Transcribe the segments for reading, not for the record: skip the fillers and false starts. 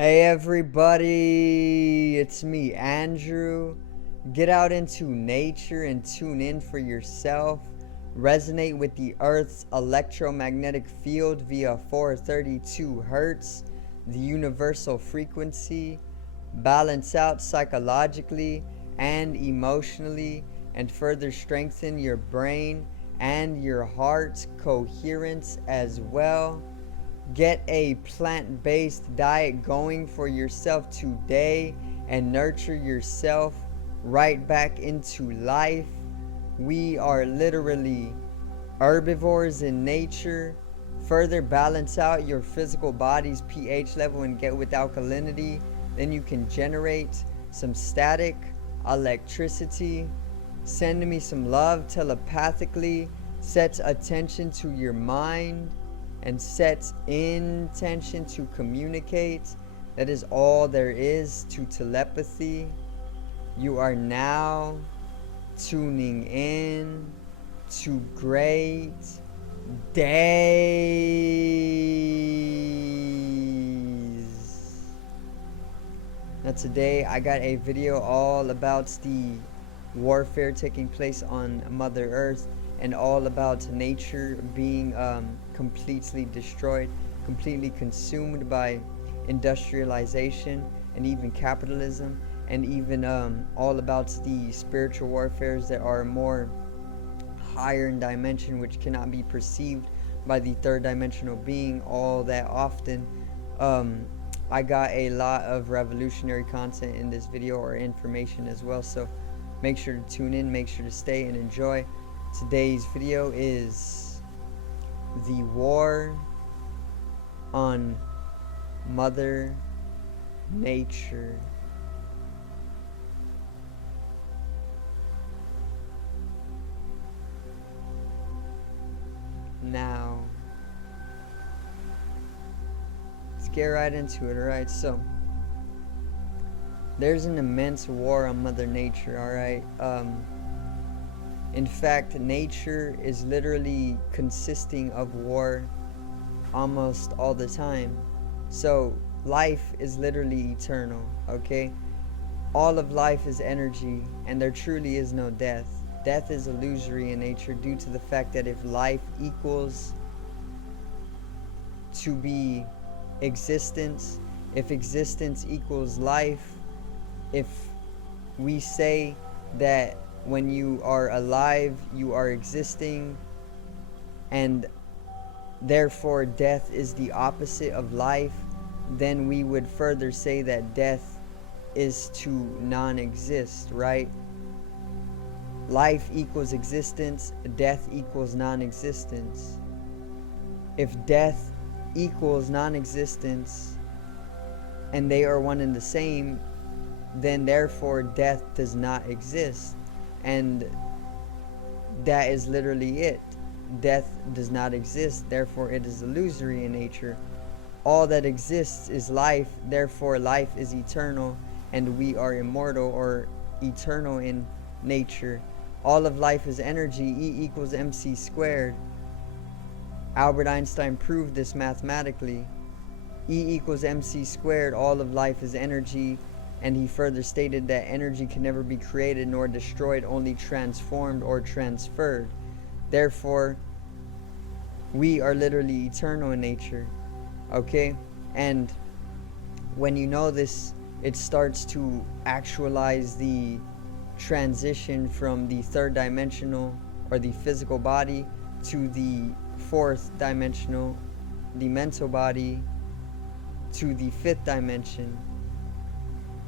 Hey everybody, it's me, Andrew. Get out into nature and tune in for yourself. Resonate with the Earth's electromagnetic field via 432 Hertz, the universal frequency. Balance out psychologically and emotionally, and further strengthen your brain and your heart's coherence as well. Get a plant-based diet going for yourself today and nurture yourself right back into life. We are literally herbivores in nature. Further balance out your physical body's pH level and get with alkalinity. Then you can generate some static electricity. Send me some love telepathically. Set attention to your mind and set intention to communicate. That is all there is to telepathy. You are now tuning in to great days. Now today I got a video all about the warfare taking place on Mother Earth and all about nature being completely destroyed, completely consumed by industrialization and even capitalism, and even all about the spiritual warfares that are more higher in dimension, which cannot be perceived by the third dimensional being all that often. I got a lot of revolutionary content in this video, or information as well, so make sure to tune in, make sure to stay and enjoy. Today's video is the war on Mother Nature. Now, let's get right into it, alright? So, there's an immense war on Mother Nature, alright? In fact, nature is literally consisting of war almost all the time. So life is literally eternal, okay? All of life is energy, and there truly is no death. Death is illusory in nature due to the fact that if life equals to be existence, if existence equals life, if we say that when you are alive, you are existing, and therefore death is the opposite of life, then we would further say that death is to non-exist, right? Life equals existence, death equals non-existence. If death equals non-existence and they are one and the same, then therefore death does not exist. And that is literally it. Death does not exist, therefore it is illusory in nature. All that exists is life, therefore life is eternal, and we are immortal or eternal in nature. All of life is energy, E equals mc squared. Albert Einstein proved this mathematically. E equals mc squared, all of life is energy. And he further stated that energy can never be created nor destroyed, only transformed or transferred. Therefore, we are literally eternal in nature, okay? And when you know this, it starts to actualize the transition from the third dimensional or the physical body to the fourth dimensional, the mental body, to the fifth dimension,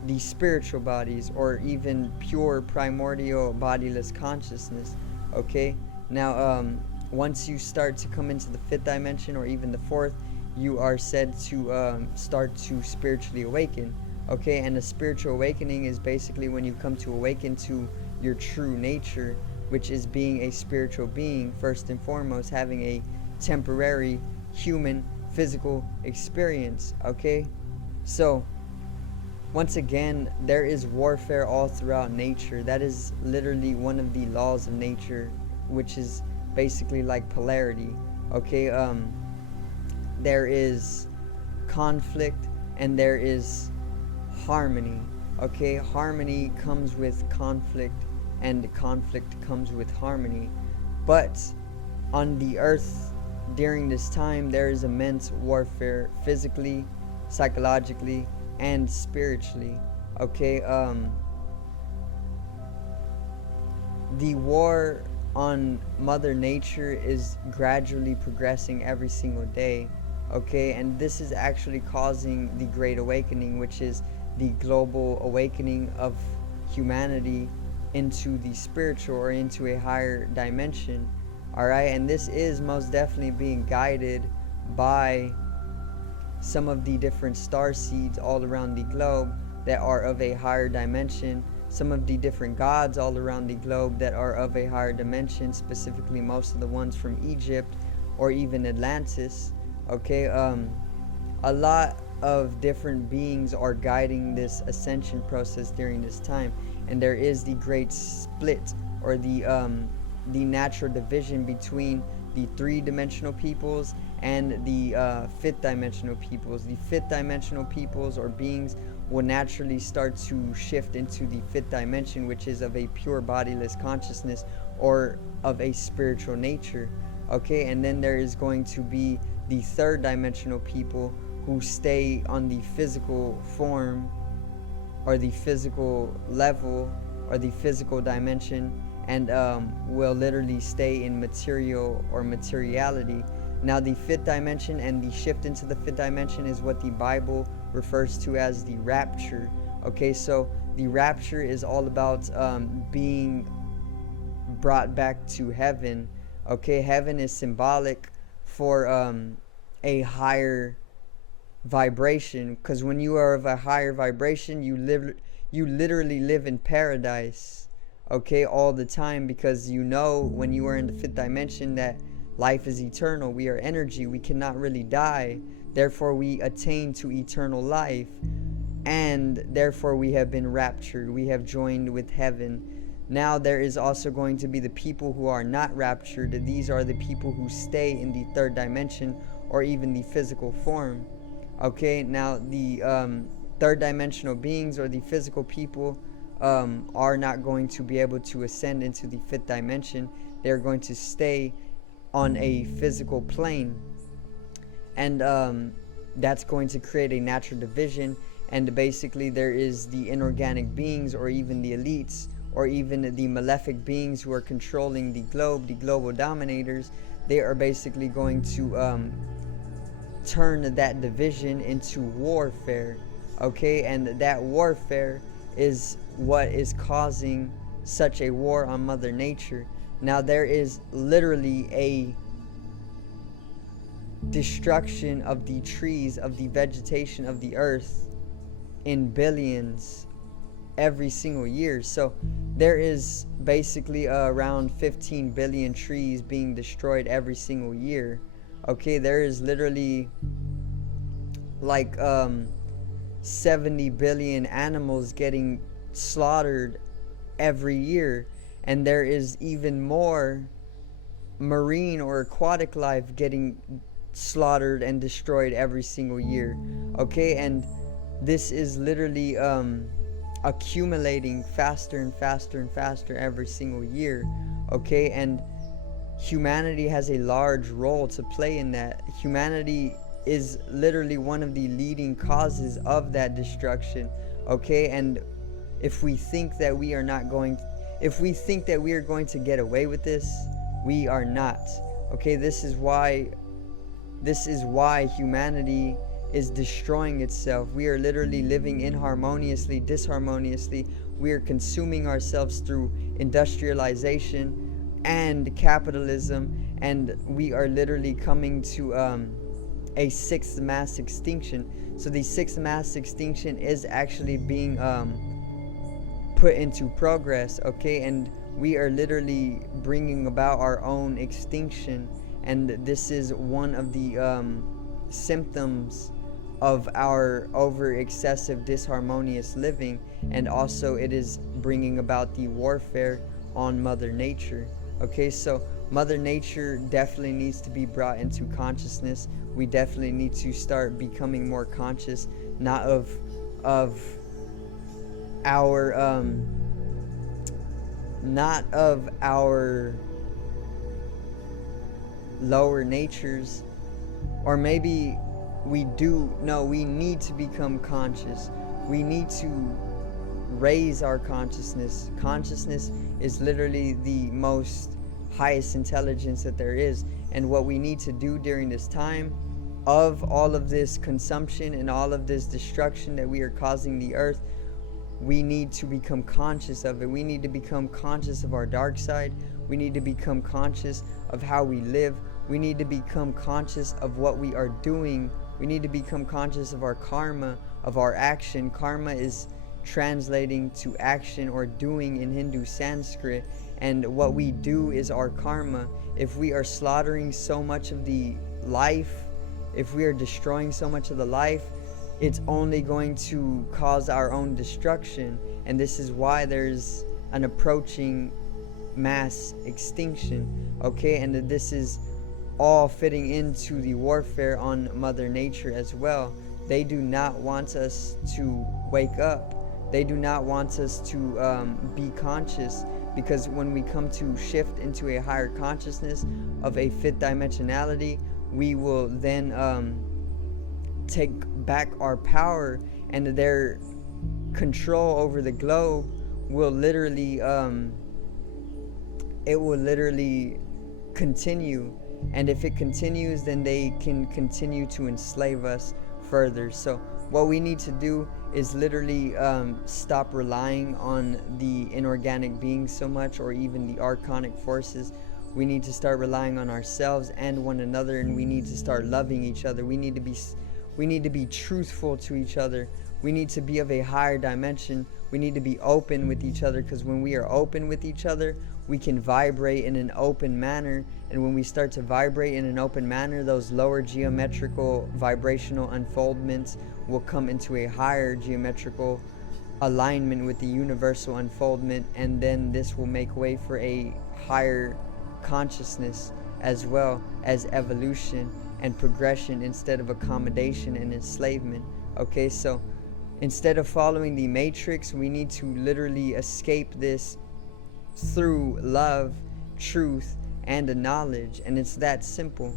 the spiritual bodies, or even pure primordial bodiless consciousness, okay? Now, once you start to come into the fifth dimension or even the fourth, you are said to start to spiritually awaken, okay? And a spiritual awakening is basically when you come to awaken to your true nature, which is being a spiritual being, first and foremost, having a temporary human physical experience, okay? So, once again, there is warfare all throughout nature. That is literally one of the laws of nature, which is basically like polarity, okay? There is conflict and there is harmony. Okay, harmony comes with conflict, and conflict comes with harmony. But on the earth during this time, there is immense warfare, physically, psychologically, and spiritually. Okay, the war on Mother Nature is gradually progressing every single day. Okay, and this is actually causing the Great Awakening, which is the global awakening of humanity into the spiritual, or into a higher dimension. Alright, and this is most definitely being guided by some of the different star seeds all around the globe that are of a higher dimension, some of the different gods all around the globe that are of a higher dimension, specifically most of the ones from Egypt or even Atlantis. Okay, a lot of different beings are guiding this ascension process during this time, and there is the great split, or the natural division between the three-dimensional peoples and the fifth-dimensional peoples. The fifth-dimensional peoples or beings will naturally start to shift into the fifth dimension, which is of a pure bodiless consciousness or of a spiritual nature. Okay, and then there is going to be the third-dimensional people who stay on the physical form, or the physical level, or the physical dimension, and will literally stay in material or materiality. Now, the fifth dimension and the shift into the fifth dimension is what the Bible refers to as the rapture. Okay, so the rapture is all about being brought back to heaven. Okay, heaven is symbolic for a higher vibration, because when you are of a higher vibration, you literally live in paradise. Okay, all the time, because you know when you are in the fifth dimension that life is eternal. We are energy, we cannot really die, therefore we attain to eternal life, and therefore we have been raptured, we have joined with heaven. Now there is also going to be the people who are not raptured. These are the people who stay in the third dimension, or even the physical form. Okay, now the third dimensional beings, or the physical people, are not going to be able to ascend into the fifth dimension. They're going to stay on a physical plane, and that's going to create a natural division. And basically there is the inorganic beings, or even the elites, or even the malefic beings who are controlling the globe, the global dominators. They are basically going to turn that division into warfare. Okay, and that warfare is what is causing such a war on Mother Nature. Now there is literally a destruction of the trees, of the vegetation of the earth, in billions every single year. So there is basically around 15 billion trees being destroyed every single year. Okay, there is literally like 70 billion animals getting slaughtered every year, and there is even more marine or aquatic life getting slaughtered and destroyed every single year. Okay, and this is literally accumulating faster and faster and faster every single year. Okay, and humanity has a large role to play in that. Humanity is literally one of the leading causes of that destruction. Okay, and if we think that we are going to get away with this, we are not. Okay, this is why humanity is destroying itself. We are literally living inharmoniously, disharmoniously. We are consuming ourselves through industrialization and capitalism, and we are literally coming to a sixth mass extinction. So the sixth mass extinction is actually being put into progress. Okay, and we are literally bringing about our own extinction, and this is one of the symptoms of our over excessive disharmonious living, and also it is bringing about the warfare on Mother Nature. Okay, so Mother Nature definitely needs to be brought into consciousness. we definitely need to start becoming more conscious, not of our not of our lower natures, or maybe we do. No, we need to become conscious. We need to raise our consciousness. Consciousness is literally the most highest intelligence that there is, and what we need to do during this time of all of this consumption and all of this destruction that we are causing the earth, we need to become conscious of it. We need to become conscious of our dark side. We need to become conscious of how we live. We need to become conscious of what we are doing. We need to become conscious of our karma, of our action. Karma is translating to action or doing in Hindu Sanskrit, and what we do is our karma. If we are slaughtering so much of the life, if we are destroying so much of the life, it's only going to cause our own destruction. And this is why there's an approaching mass extinction, okay? And this is all fitting into the warfare on Mother Nature as well. They do not want us to wake up. They do not want us to be conscious, because when we come to shift into a higher consciousness of a fifth dimensionality, we will then take back our power, and their control over the globe will literally it will literally continue. And if it continues, then they can continue to enslave us further. So what we need to do is literally stop relying on the inorganic beings so much, or even the archonic forces. We need to start relying on ourselves and one another, and we need to start loving each other. We need to be truthful to each other. We need to be of a higher dimension. We need to be open with each other, because when we are open with each other, we can vibrate in an open manner. And when we start to vibrate in an open manner, those lower geometrical vibrational unfoldments will come into a higher geometrical alignment with the universal unfoldment, and then this will make way for a higher consciousness, as well as evolution and progression, instead of accommodation and enslavement. Okay, so instead of following the matrix, we need to literally escape this through love, truth, and the knowledge. And it's that simple.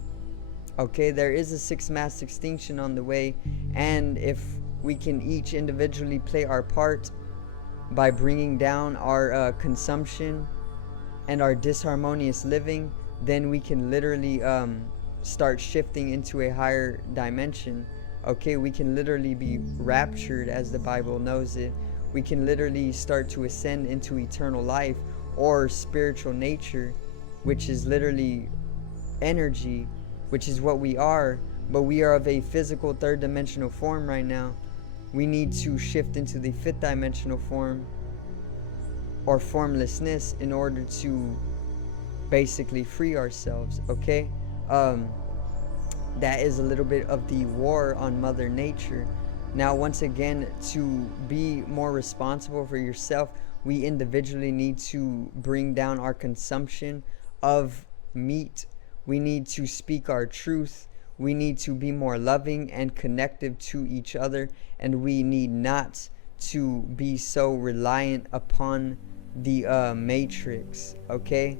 Okay, there is a sixth mass extinction on the way, and if we can each individually play our part by bringing down our consumption and our disharmonious living, then we can literally start shifting into a higher dimension. Okay, we can literally be raptured, as the Bible knows it. We can literally start to ascend into eternal life, or spiritual nature, which is literally energy, which is what we are, but we are of a physical third dimensional form right now. We need to shift into the fifth dimensional form, or formlessness, in order to basically free ourselves. Okay, that is a little bit of the war on Mother Nature. Now, once again, to be more responsible for yourself, we individually need to bring down our consumption of meat. We need to speak our truth. We need to be more loving and connective to each other, and we need not to be so reliant upon the matrix. Okay,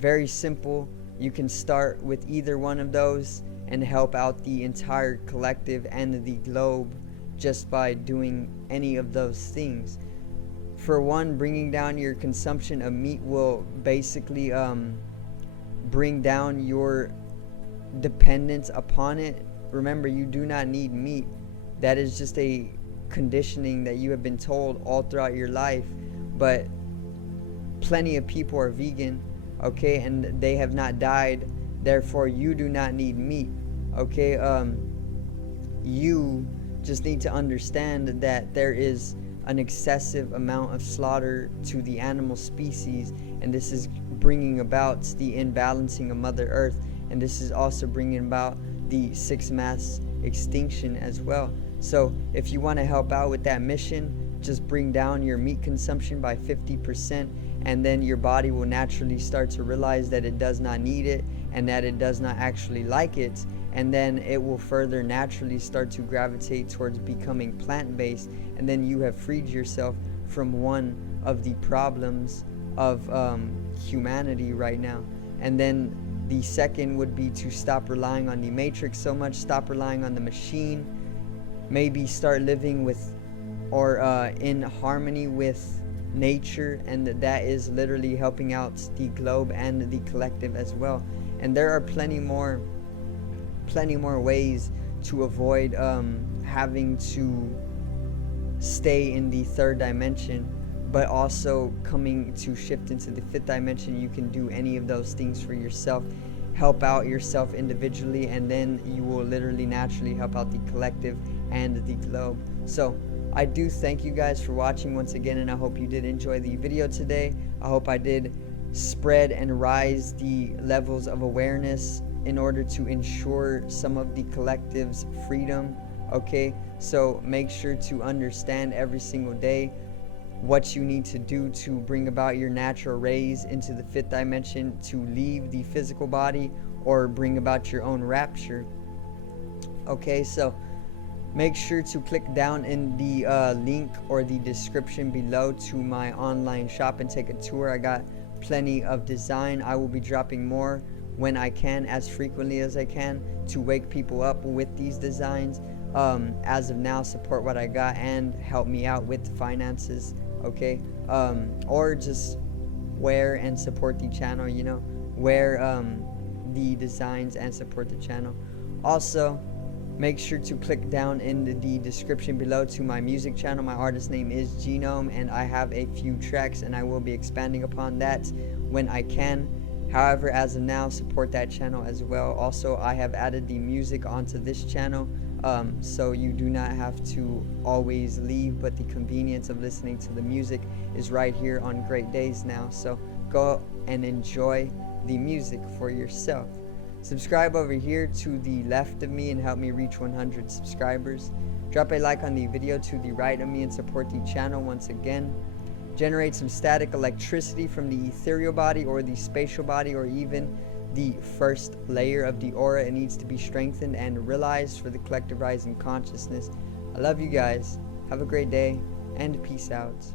very simple. You can start with either one of those and help out the entire collective and the globe just by doing any of those things. For one, bringing down your consumption of meat will basically bring down your dependence upon it. Remember, you do not need meat. That is just a conditioning that you have been told all throughout your life. But plenty of people are vegan, okay, and they have not died. Therefore, you do not need meat, okay? You just need to understand that there is an excessive amount of slaughter to the animal species, and this is bringing about the imbalancing of Mother Earth, and this is also bringing about the sixth mass extinction as well. So if you want to help out with that mission, just bring down your meat consumption by 50%, and then your body will naturally start to realize that it does not need it, and that it does not actually like it, and then it will further naturally start to gravitate towards becoming plant-based, and then you have freed yourself from one of the problems of humanity right now. And then the second would be to stop relying on the matrix so much, stop relying on the machine, maybe start living with or in harmony with nature, and that is literally helping out the globe and the collective as well. And there are plenty more ways to avoid having to stay in the third dimension, but also coming to shift into the fifth dimension. You can do any of those things for yourself, help out yourself individually, and then you will literally naturally help out the collective and the globe. So I do thank you guys for watching once again, and I hope you did enjoy the video today. I hope I did spread and rise the levels of awareness in order to ensure some of the collective's freedom. Okay, so make sure to understand every single day what you need to do to bring about your natural raise into the fifth dimension, to leave the physical body or bring about your own rapture. Okay, so make sure to click down in the link or the description below to my online shop and take a tour. I got plenty of design. I will be dropping more when I can, as frequently as I can, to wake people up with these designs. As of now, support what I got and help me out with finances, okay? Or just wear and support the channel, you know, wear the designs and support the channel. Also, make sure to click down in the description below to my music channel. My artist name is Genome, and I have a few tracks, and I will be expanding upon that when I can. However, as of now, support that channel as well. Also, I have added the music onto this channel, so you do not have to always leave, but the convenience of listening to the music is right here on Great Days now. So go and enjoy the music for yourself. Subscribe over here to the left of me and help me reach 100 subscribers. Drop a like on the video to the right of me and support the channel once again. Generate some static electricity from the ethereal body or the spatial body, or even the first layer of the aura. It needs to be strengthened and realized for the collective rising consciousness. I love you guys. Have a great day and peace out.